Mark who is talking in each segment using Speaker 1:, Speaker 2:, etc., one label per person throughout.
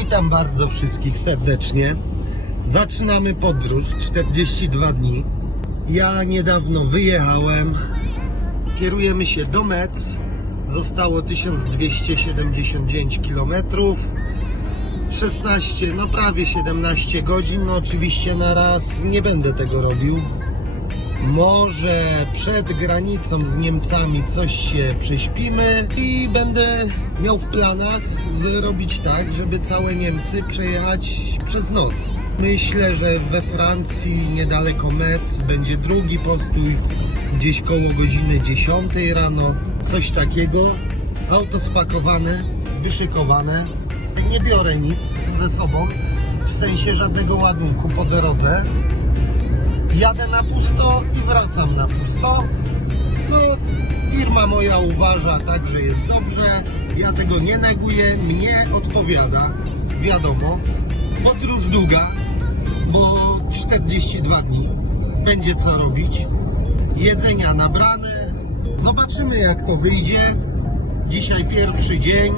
Speaker 1: Witam bardzo wszystkich serdecznie. Zaczynamy podróż 42 dni. Ja niedawno wyjechałem. Kierujemy się do Metz. Zostało 1279 km. 16, no prawie 17 godzin. No oczywiście na raz nie będę tego robił. Może przed granicą z Niemcami coś się prześpimy i będę miał w planach zrobić tak, żeby całe Niemcy przejechać przez noc. Myślę, że we Francji niedaleko Metz będzie drugi postój gdzieś koło godziny 10 rano, coś takiego. Auto spakowane, wyszykowane. Nie biorę nic ze sobą, w sensie żadnego ładunku po drodze jadę na pusto i wracam na pusto. No, firma moja uważa tak, że jest dobrze. Ja tego nie neguję, mnie odpowiada, wiadomo. Podróż długa, bo 42 dni będzie co robić. Jedzenia nabrane. Zobaczymy jak to wyjdzie. Dzisiaj pierwszy dzień.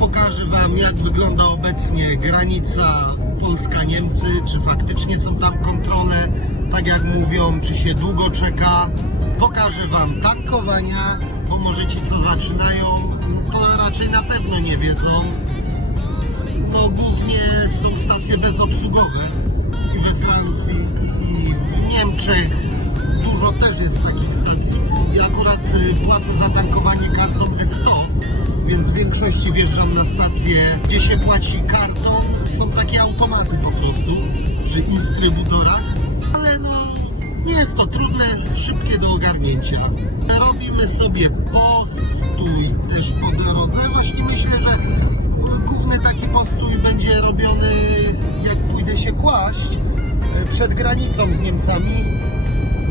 Speaker 1: Pokażę Wam, jak wygląda obecnie granica Polska-Niemcy, czy faktycznie są tam kontrole, tak jak mówią, czy się długo czeka. Pokażę Wam tankowania, bo może ci, co zaczynają, to raczej na pewno nie wiedzą. No głównie są stacje bezobsługowe i we Francji, i w Niemczech. Dużo też jest takich stacji. Ja akurat y, płacę za tankowanie kartą S100 więc w większości wjeżdżam na stację, gdzie się płaci kartą. Są takie automaty po prostu przy instrybutorach, ale no nie jest to trudne, szybkie do ogarnięcia. Robimy sobie postój też po drodze. Właśnie myślę, że główny taki postój będzie robiony, jak pójdę się kłaść przed granicą z Niemcami.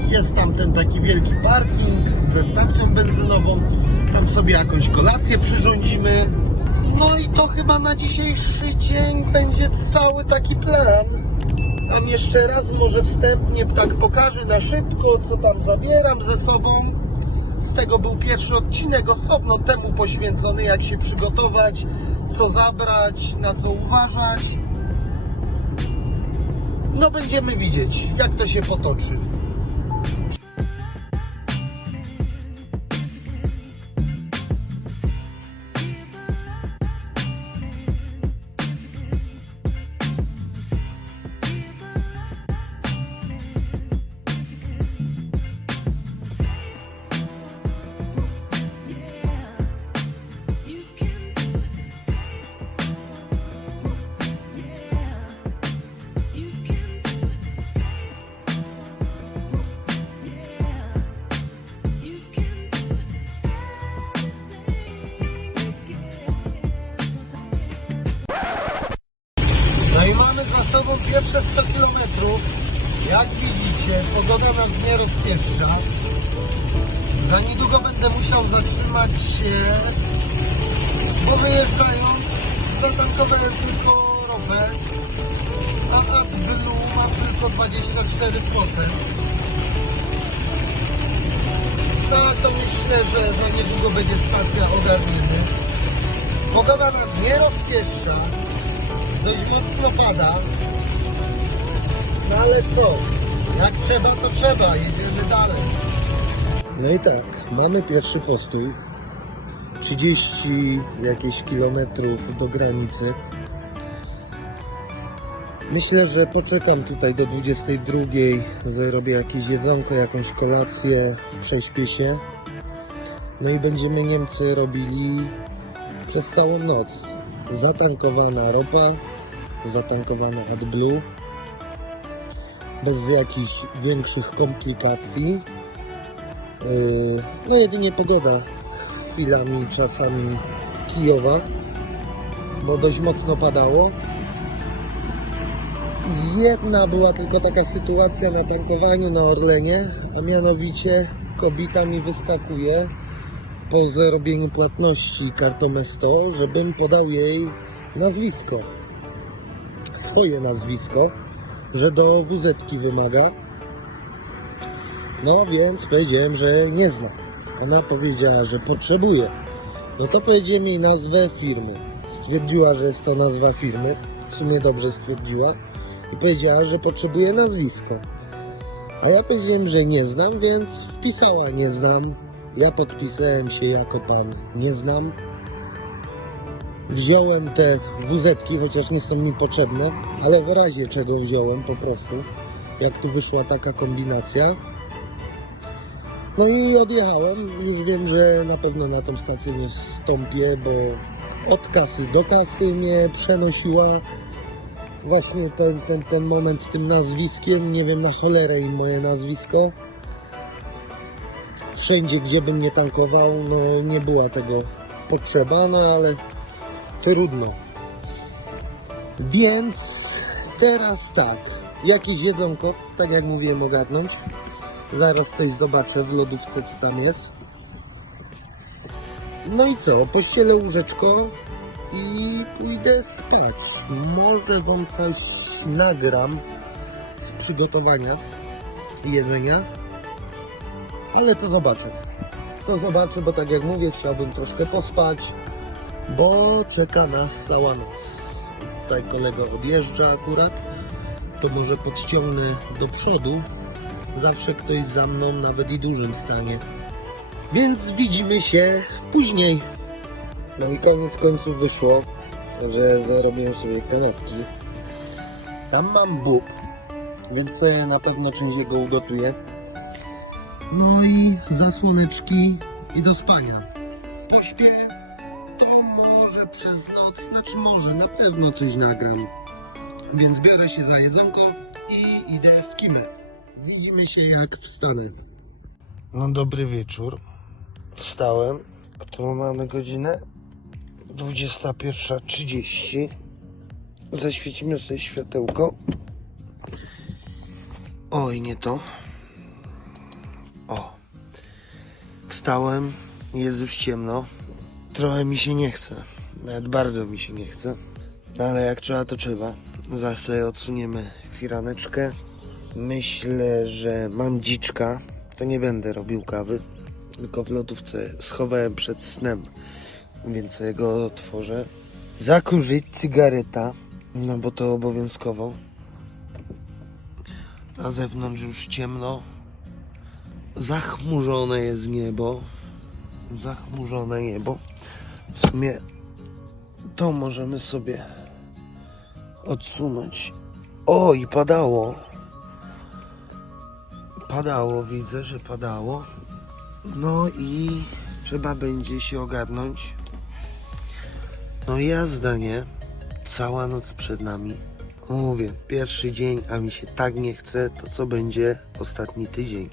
Speaker 1: Jest tam ten taki wielki parking ze stacją benzynową. Tam sobie jakąś kolację przyrządzimy. No i to chyba na dzisiejszy dzień będzie cały taki plan. Tam jeszcze raz może wstępnie tak pokażę na szybko, co tam zabieram ze sobą. Z tego był pierwszy odcinek osobno temu poświęcony, jak się przygotować, co zabrać, na co uważać. No będziemy widzieć, jak to się potoczy. Zatankowałem tylko ropę, a AdBlue mam tylko 24%. No to myślę, że za niedługo będzie stacja ogarniemy. Pogoda nas nie rozpieszcza dość mocno pada. No ale co? Jak trzeba, to trzeba. Jedziemy dalej. No i tak, mamy pierwszy postój. 30 jakieś kilometrów do granicy. Myślę, że poczekam tutaj do 22. Zrobię jakieś jedzonko, jakąś kolację, prześpię się. No i będziemy Niemcy robili przez całą noc. Zatankowana ropa, zatankowana AdBlue, bez jakichś większych komplikacji. Yy, No jedynie pogoda chwilami, czasami kijowa, bo dość mocno padało. I Jedna była tylko taka sytuacja na tankowaniu na Orlenie, a mianowicie kobieta mi wyskakuje po zarobieniu płatności kartą S100, żebym podał jej nazwisko. Swoje nazwisko, że do WZ wymaga. No więc powiedziałem, że nie znam. Ona powiedziała, że potrzebuje. No to powiedziałem jej nazwę firmy. Stwierdziła, że jest to nazwa firmy. W sumie dobrze stwierdziła. I powiedziała, że potrzebuje nazwisko. A ja powiedziałem, że nie znam, więc wpisała nie znam. Ja podpisałem się jako pan nie znam. Wziąłem te wuzetki, chociaż nie są mi potrzebne, ale w razie czego wziąłem po prostu. Jak tu wyszła taka kombinacja. No i odjechałem. Już wiem, że na pewno na tą stację nie wstąpię, bo od kasy do kasy mnie przenosiła właśnie ten, ten, ten moment z tym nazwiskiem. Nie wiem na cholerę im moje nazwisko. Wszędzie, gdzie bym nie tankował, no nie była tego potrzeba, no ale trudno. Więc teraz tak, jakieś jedzonko, tak jak mówiłem, ogarnąć. Zaraz coś zobaczę w lodówce, co tam jest. No i co, pościelę łóżeczko i pójdę spać. Może wam coś nagram z przygotowania jedzenia, ale to zobaczę. To zobaczę, bo tak jak mówię, chciałbym troszkę pospać, bo czeka nas cała noc. Tutaj kolega odjeżdża akurat, to może podciągnę do przodu. Zawsze ktoś za mną, nawet i dużym stanie. Więc widzimy się później. No i koniec końców wyszło, że zarobiłem sobie kanapki. Tam mam bób, więc sobie na pewno czymś jego ugotuję. No i zasłoneczki i do spania. Pośpię, to może przez noc, znaczy może, na pewno coś nagram. Więc biorę się za jedzonko i idę w kimę. Widzimy się jak wstanę. No dobry wieczór. Wstałem. Którą mamy godzinę? 21.30. Zaświecimy sobie światełko. Oj, nie to. O. Wstałem. Jest już ciemno. Trochę mi się nie chce. Nawet bardzo mi się nie chce. Ale jak trzeba, to trzeba. Zaraz sobie odsuniemy firaneczkę. Myślę, że mam dziczka. To nie będę robił kawy. Tylko w lodówce schowałem przed snem. Więc go otworzę. Zakurzyć cygareta. No bo to obowiązkowo. Na zewnątrz już ciemno. Zachmurzone jest niebo. Zachmurzone niebo. W sumie to możemy sobie odsunąć. O, i padało. Padało, widzę, że padało. No i trzeba będzie się ogarnąć. No jazda, nie? Cała noc przed nami. Mówię, pierwszy dzień, a mi się tak nie chce, to co będzie ostatni tydzień?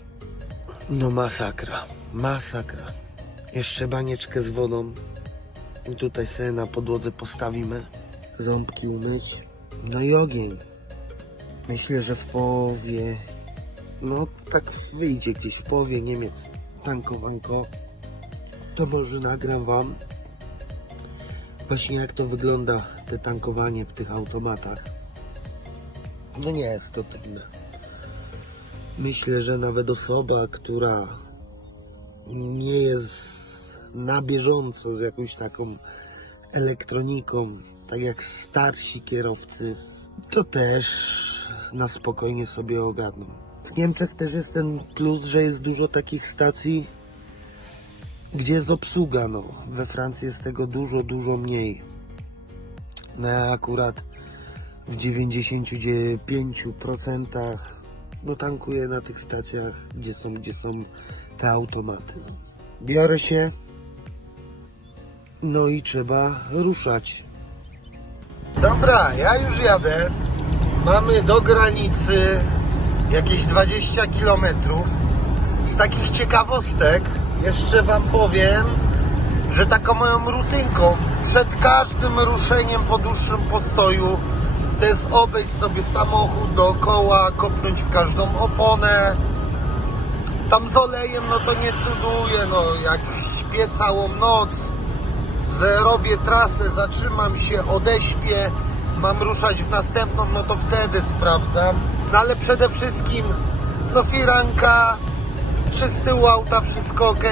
Speaker 1: No masakra, masakra. Jeszcze banieczkę z wodą. I tutaj sobie na podłodze postawimy. Ząbki umyć. No i ogień. Myślę, że w połowie, no tak wyjdzie gdzieś w połowie Niemiec tankowanko. To może nagram wam właśnie jak to wygląda te tankowanie w tych automatach. No nie jest to trudne. Myślę, że nawet osoba, która nie jest na bieżąco z jakąś taką elektroniką, tak jak starsi kierowcy, to też na spokojnie sobie ogarną. W Niemczech też jest ten plus, że jest dużo takich stacji, gdzie jest obsługa, no. We Francji jest tego dużo, dużo mniej. No akurat w 95% no tankuję na tych stacjach, gdzie są, gdzie są te automaty. Biorę się, no i trzeba ruszać. Dobra, ja już jadę. Mamy do granicy jakieś 20 km. Z takich ciekawostek jeszcze Wam powiem, że taką moją rutynką przed każdym ruszeniem po dłuższym postoju to jest obejść sobie samochód dookoła, kopnąć w każdą oponę. Tam z olejem, no to nie cuduję, no jak śpię całą noc, zrobię trasę, zatrzymam się, odeśpię, mam ruszać w następną, no to wtedy sprawdzam. No ale przede wszystkim, no firanka, czy auta wszystko ok,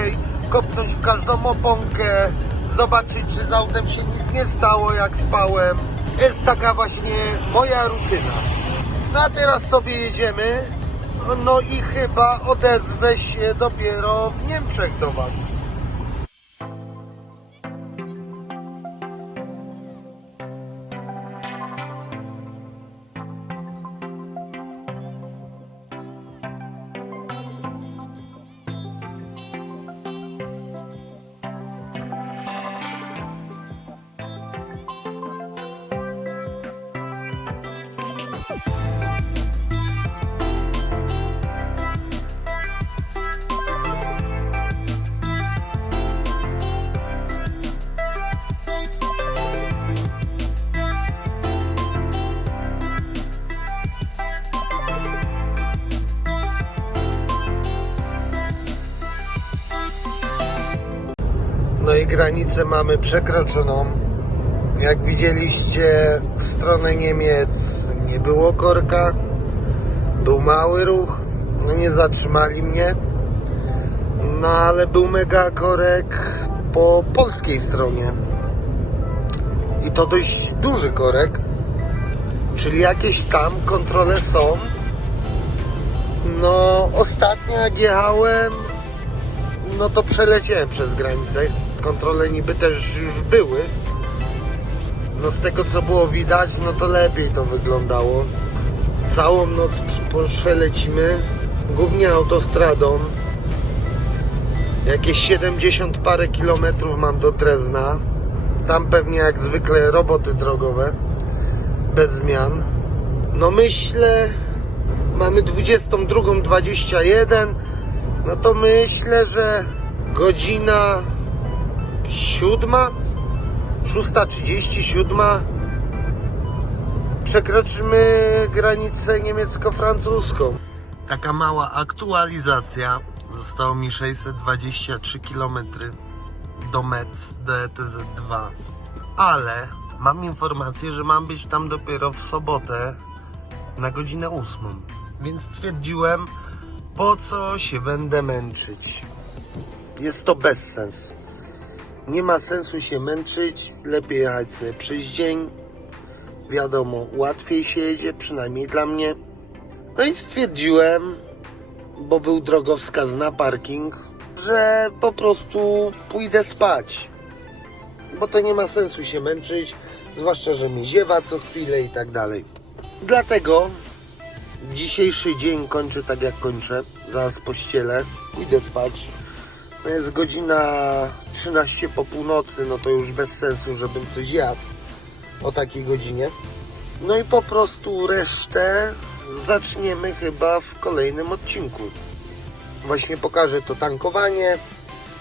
Speaker 1: kopnąć w każdą oponkę, zobaczyć, czy z autem się nic nie stało, jak spałem. Jest taka właśnie moja rutyna. No a teraz sobie jedziemy. No i chyba odezwę się dopiero w Niemczech do Was. Granicę mamy przekroczoną. Jak widzieliście, w stronę Niemiec nie było korka, był mały ruch, no nie zatrzymali mnie. No ale był mega korek po polskiej stronie. I to dość duży korek, czyli jakieś tam kontrole są. No ostatnio jak jechałem, no to przeleciałem przez granicę. Kontrole niby też już były. No z tego co było widać, no to lepiej to wyglądało. Całą noc przelecimy, głównie autostradą. Jakieś 70 parę kilometrów mam do Drezna. Tam pewnie jak zwykle roboty drogowe. Bez zmian. No myślę, mamy 22.21. No to myślę, że godzina siódma, 6.37 przekroczymy granicę niemiecko-francuską. Taka mała aktualizacja. Zostało mi 623 km do Metz, do ETZ2. Ale mam informację, że mam być tam dopiero w sobotę na godzinę 8. Więc stwierdziłem, po co się będę męczyć. Jest to bezsens. Nie ma sensu się męczyć, lepiej jechać sobie przez dzień. Wiadomo, łatwiej się jedzie, przynajmniej dla mnie. No i stwierdziłem, bo był drogowskaz na parking, że po prostu pójdę spać. Bo to nie ma sensu się męczyć, zwłaszcza, że mi ziewa co chwilę i tak dalej. Dlatego dzisiejszy dzień kończę tak jak kończę. Zaraz pościelę, pójdę spać. Jest godzina 13 po północy, no to już bez sensu, żebym coś jadł o takiej godzinie. No i po prostu resztę zaczniemy chyba w kolejnym odcinku. Właśnie pokażę to tankowanie,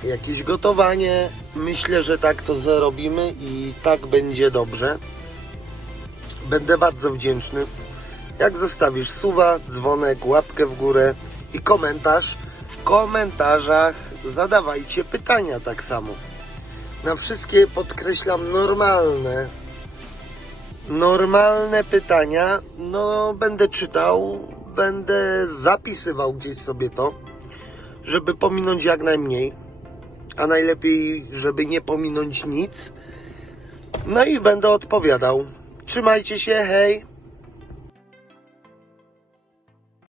Speaker 1: jakieś gotowanie. Myślę, że tak to zarobimy i tak będzie dobrze. Będę bardzo wdzięczny, jak zostawisz suwa, dzwonek, łapkę w górę i komentarz. W komentarzach zadawajcie pytania tak samo. Na wszystkie podkreślam normalne, normalne pytania. No, będę czytał, będę zapisywał gdzieś sobie to, żeby pominąć jak najmniej, a najlepiej, żeby nie pominąć nic. No i będę odpowiadał. Trzymajcie się, hej!